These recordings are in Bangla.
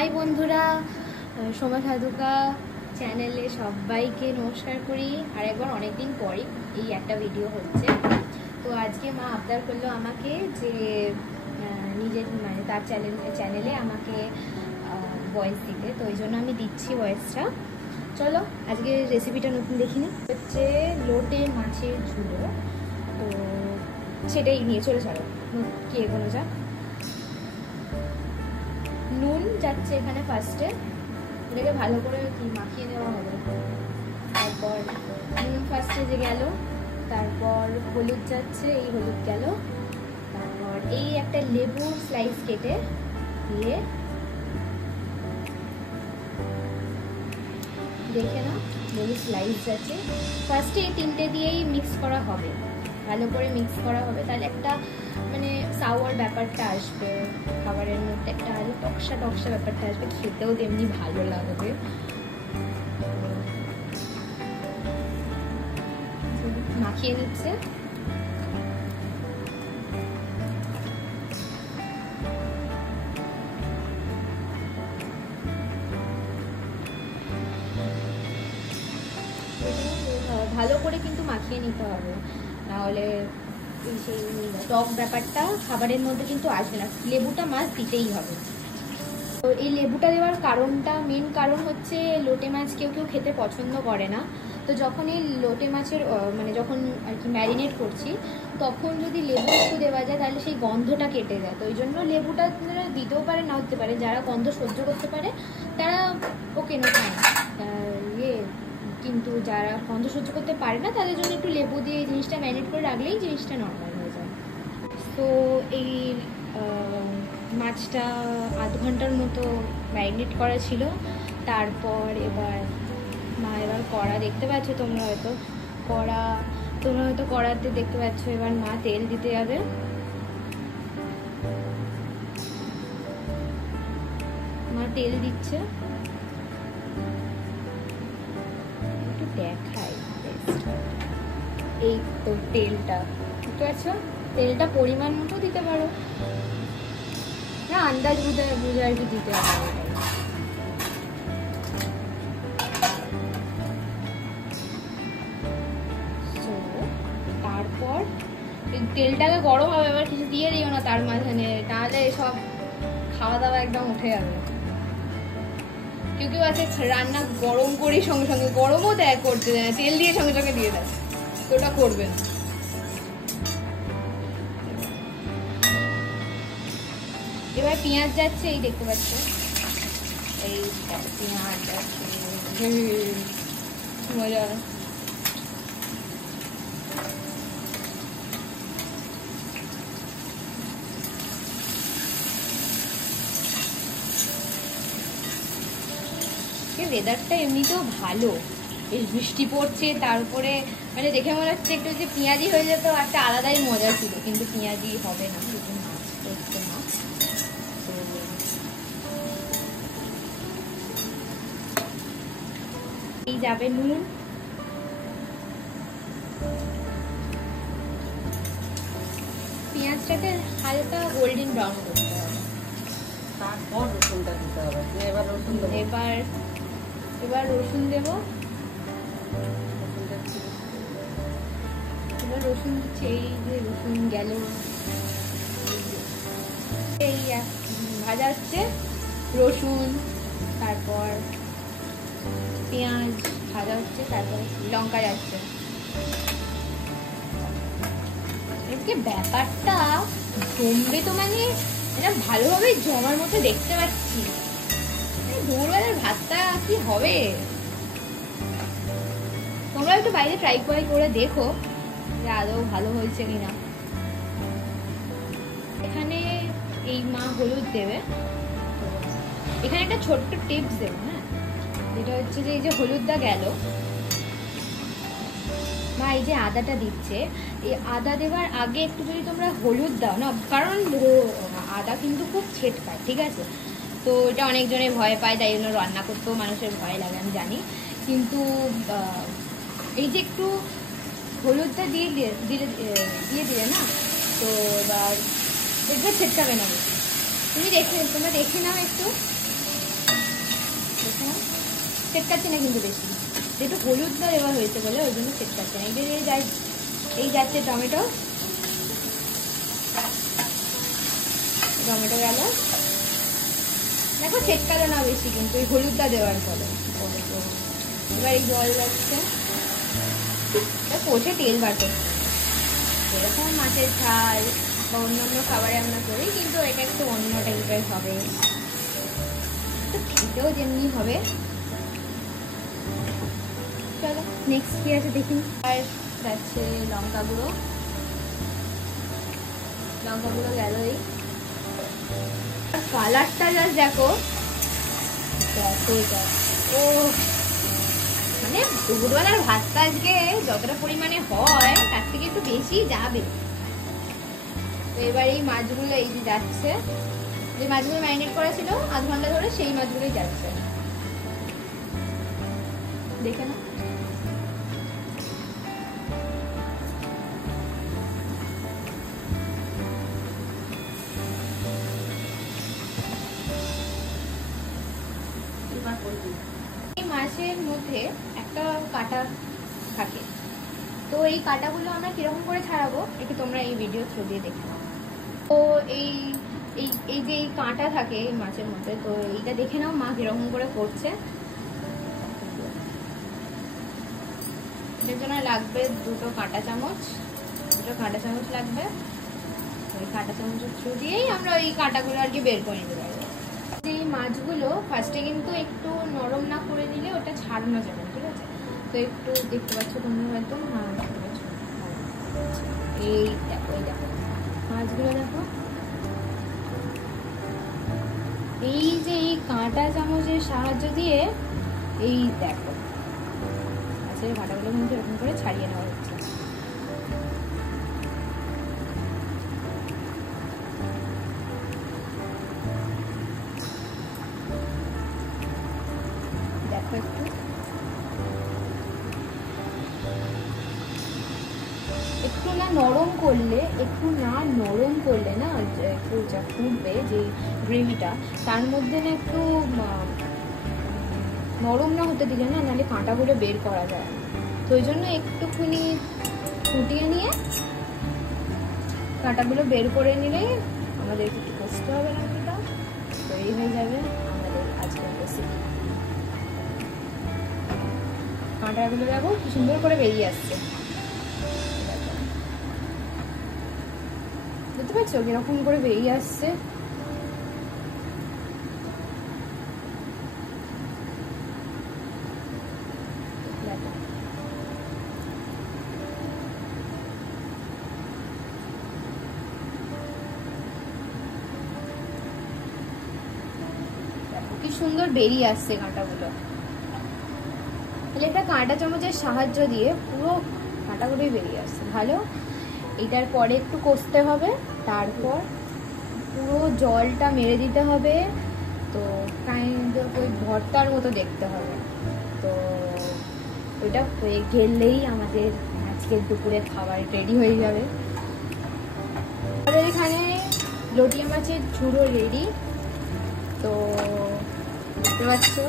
হাই বন্ধুরা, সোমা সাধুকা চ্যানেলে সবাইকে নমস্কার করি। আর একবার অনেকদিন পরই এই একটা ভিডিও হচ্ছে। তো আজকে মা আবদার করলো আমাকে যে নিজের মানে তার চ্যানেলে আমাকে ভয়েস দিতে, তো ওই জন্য আমি দিচ্ছি ভয়েসটা। চলো আজকে রেসিপিটা নতুন দেখিনি, হচ্ছে লোটে মাছের ঝুড়ো। তো সেটাই নিয়ে চলে চলো কি এগোনো যাক। নুন যাচ্ছে এখানে ফার্স্টে, এটাকে ভালো করে মাখিয়ে নেওয়া হবে। তারপর নুন ফার্স্টে যে গেল, তারপর হলুদ যাচ্ছে, এই হলুদ গেল। তারপর এই একটা লেবুর স্লাইস কেটে দিয়ে দেখে নাও, লেবুর স্লাইস যাচ্ছে। ফার্স্টে এই তিনটে দিয়েই মিক্স করা হবে, ভালো করে মিক্স করা হবে, তাহলে একটা মানে সাওয়ার ব্যাপারটা আসবে খাবারের মধ্যে, একটা টকসা টকসা ব্যাপারটা আসবে, খেতেও তেমনি ভালো লাগবে। মাখিয়ে নিচ্ছে। ভালো করে কিন্তু মাখিয়ে নিতে হবে, নাহলে সেই টক ব্যাপারটা খাবারের মধ্যে কিন্তু আসবে না। লেবুটা মাছ দিতেই হবে। তো এই লেবুটা দেওয়ার কারণটা, মেন কারণ হচ্ছে লোটে মাছ কেউ কেউ খেতে পছন্দ করে না। তো যখন এই লোটে মাছের মানে যখন আর কি ম্যারিনেট করছি, তখন যদি লেবু একটু দেওয়া যায় তাহলে সেই গন্ধটা কেটে যায়। তো ওই জন্য লেবুটা দিতেও পারে, না হতে পারে। যারা গন্ধ সহ্য করতে পারে তারা ওকে নো খায় না, কিন্তু যারা গন্ধ সহ্য করতে পারে না তাদের জন্য একটু লেবু দিয়ে এই জিনিসটা ম্যারিনেট করে রাখলেই জিনিসটা নর্মাল হয়ে যায়। তো এই মাছটা আধ ঘন্টার মতো ম্যারিনেট করা ছিল। তারপর এবার মা কড়া দেখতে পাচ্ছ তোমরা হয়তো কড়াতে দেখতে পাচ্ছ। এবার মা তেল দিতে যাবে। মা তেল দিচ্ছে, একটু দেখাই এই তো তেলটা বুঝতে পারছো, তেলটা পরিমাণ মতো দিতে পারো, না আন্দাজ বুঝে আর কি দিতে হবে। তারপর তেলটাকে গরম হবে, এবার কিছু দিয়ে দিও না তার মাঝখানে, তাহলে সব খাওয়া দাওয়া একদম উঠে যাবে। কেউ কেউ আছে রান্না গরম করি সঙ্গে সঙ্গে, গরমও দেয় করতে দেয় না, তেল দিয়ে সঙ্গে সঙ্গে দিয়ে দেয়, তো ওটা করবে না। এবার পেঁয়াজ যাচ্ছে, এই দেখতে পাচ্ছ, এই পেঁয়াজ যাচ্ছে, মজা। ওয়েদারটা এমনিতেও ভালো, বেশ বৃষ্টি পড়ছে, তারপরে মানে দেখে মনে হচ্ছে একটু যে পেঁয়াজি হয়ে যেত একটা আলাদাই মজা ছিল, কিন্তু পেঁয়াজি হবে না, মাছ করছে মাছ। তো এই যাবে নুন, পেঁয়াজটাকে হালকা গোল্ডেন ব্রাউন করতে হবে, তারপর রসুনটা দিতে হবে। এবার রসুন দেবো, এবার রসুন দিচ্ছে, এই যে রসুন গেল, এই ভাজা হচ্ছে রসুন, তারপর পেঁয়াজ ভাজা হচ্ছে, তারপর লঙ্কা যাচ্ছে। আজকে ব্যাপারটা জমবে তো, মানে এটা ভালোভাবে জমার মতো দেখতে পাচ্ছি। দুপুরবেলার ভাতটা কি হবে, তোমরা একটু বাইরে ট্রাই করে দেখো যে আদৌ ভালো হয়েছে কিনা। এখানে এই মা হলুদ দেবে, এখানে একটা ছোট্ট টিপস দেবে, হ্যাঁ, যেটা হচ্ছে যে এই যে হলুদটা গেল, মা এই যে আদাটা দিচ্ছে, এই আদা দেওয়ার আগে একটু যদি তোমরা হলুদ দাও না, কারণ আদা কিন্তু খুব ছেটকায়, ঠিক আছে। তো এটা অনেকজনের ভয় পায়, তাই জন্য রান্না করতেও মানুষের ভয় লাগে, আমি জানি। কিন্তু এই যে একটু হলুদটা দিয়ে দিলে না, তো এবার দেখবে ছেটকাবে না। তোমরা দেখে নাও একটু, যাচ্ছে না, ছেটকাচ্ছে না কিন্তু বেশি, যেহেতু হলুদটা দেওয়া হয়েছে বলে ওই জন্য ছেটকাচ্ছে না। এই যাচ্ছে টমেটো, টমেটো গেল, দেখো ছেটকালো না বেশি কিন্তু এই হলুদটা দেওয়ার ফলে। এবার এই জল যাচ্ছে, কষে তেল বাটে, এরকম মাছের ঝাল বা অন্যান্য খাবারে আমরা করি, কিন্তু এটা একটু অন্য টাইপের হবে, তো খেতেও যেমনি হবে। চলো নেক্সট কি আছে দেখি। আর যাচ্ছে লঙ্কা গুঁড়ো, লঙ্কা গুঁড়ো গেল, এই কালারটা জাস্ট দেখো, ও মানে দুপুরবেলার ভাতটা আজকে যতটা পরিমাণে হয় তার থেকে একটু বেশি যাবে। তো এবার এই মাছগুলো এই যে যাচ্ছে, যে মাছগুলো ম্যারিনেট করা ছিল আধ ঘন্টা ধরে, সেই মাছগুলোই যাচ্ছে, দেখে না। এই মাছের মধ্যে একটা কাঁটা থাকে, তো এই কাঁটাগুলো আমরা কিরকম করে ছাড়াবো একটু তোমরা এই ভিডিও থ্রু দিয়ে দেখে নাও। তো এই যে এই কাঁটা থাকে এই মাছের মধ্যে, তো এইটা দেখে নাও মা কিরকম করে করছে। এটার জন্য লাগবে দুটো কাঁটা চামচ লাগবে। ওই কাঁটা চামচের থ্রু দিয়েই আমরা এই কাঁটাগুলো আর কি বের করে নিতে পারবো। এই মাছগুলো ফার্স্টে কিন্তু একটু নরম না করে নিলে ওটা ছাড়ানো যাবে, ঠিক আছে? তো একটু দেখতে পাচ্ছ তোমরা হয়তো, এই দেখো মাছগুলো দেখো, এই যে এই কাঁটা চামচের সাহায্য দিয়ে এই দেখো মাছের কাঁটাগুলো কিন্তু এরকম করে ছাড়িয়ে নেওয়া হচ্ছে। দেখো একটু না নরম করলে না একটু যা ফুটবে যে গ্রেভিটা, তার মধ্যে না একটু নরম না হতে দিলে না, নাহলে কাঁটাগুলো বের করা যায়। তো ওই জন্য একটুখানি ফুটিয়ে নিয়ে কাঁটাগুলো বের করে নিলেই আমাদের একটু কষতে হবে রান্নাটা, তো এই হয়ে যাবে আমাদের আজকের রেসিপি। কাঁটাগুলো দেখো কি সুন্দর করে বেরিয়ে আসছে, বুঝতে পারছো কিরকম করে বেরিয়ে আসছে। কি সুন্দর বেরিয়ে আসছে কাঁটাগুলো। তাহলে একটা কাঁটা চামচের সাহায্য দিয়ে পুরো কাঁটাগুলোই বেরিয়ে আসছে ভালো। এটার পরে একটু কষতে হবে, তারপর পুরো জলটা মেরে দিতে হবে, তো কাইন্ড অফ ওই ভর্তার মতো দেখতে হবে। তো ওইটা হয়ে গেলেই আমাদের আজকের দুপুরের খাবার রেডি হয়ে যাবে। আমাদের এখানে লটিয়া মাছের ঝুড়ো রেডি। তো বুঝতে পারছো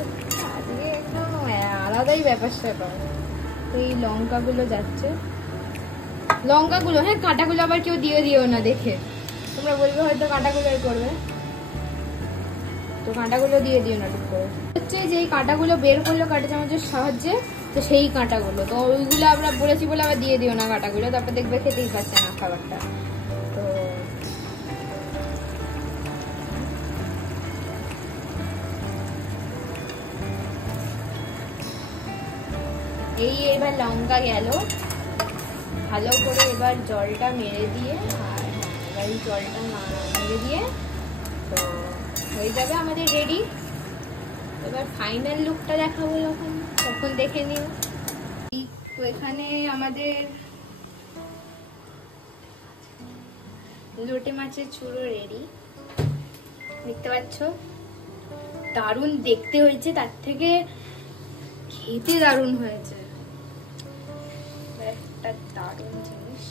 আজকে একদম আলাদাই ব্যাপার স্যাপার। তো এই লঙ্কাগুলো যাচ্ছে, লঙ্কাগুলো, হ্যাঁ কাঁটাগুলো আবার কেউ দিও না, দেখে তোমরা বলবে হয়তো কাঁটাগুলো করবে, তো কাঁটাগুলো দিয়ে দিও না ঠিক করে। হচ্ছে যে এই কাঁটাগুলো বের করলো কাঁটা চামচের সাহায্যে, তো সেই কাঁটাগুলো, তো ওইগুলো আমরা বলেছি বলে আবার দিয়ে দিও না কাঁটাগুলো, তারপর দেখবে খেতেই পাচ্ছে না খাবারটা। তো এই এবার লঙ্কা গেল ভালো করে, এবার জলটা মেরে দিয়ে, আর এবার এই জলটা মেরে দিয়ে তো হয়ে যাবে আমাদের রেডি। এবার ফাইনাল লুকটা দেখাবো তখন দেখে নিও। তো এখানে আমাদের লোটে মাছের ঝুড়ো রেডি, দেখতে পাচ্ছ দারুণ দেখতে হয়েছে, তার থেকে খেতে দারুণ হয়েছে। একটা দারুণ জিনিস,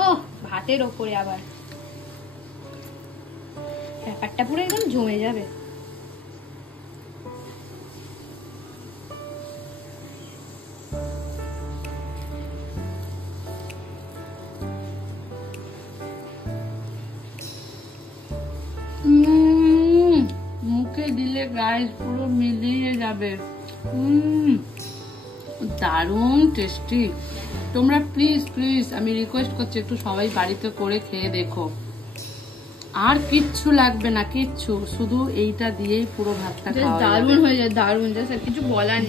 ও ভাতের ওপরে আবার ব্যাপারটা পুরো একদম জমে যাবে। দিয়ে গাইস পুরো মিলিয়ে যাবে। দারুণ টেস্টি। তোমরা প্লিজ প্লিজ আমি রিকোয়েস্ট করছি একটু সবাই বাড়িতে করে খেয়ে দেখো। আর কিচ্ছু লাগবে না, কিচ্ছু, শুধু এইটা দিয়েই পুরো ভাতটা খাওয়া যাবে। দারুণ হয়ে যায়, দারুণ, জাস্ট কিছু বলার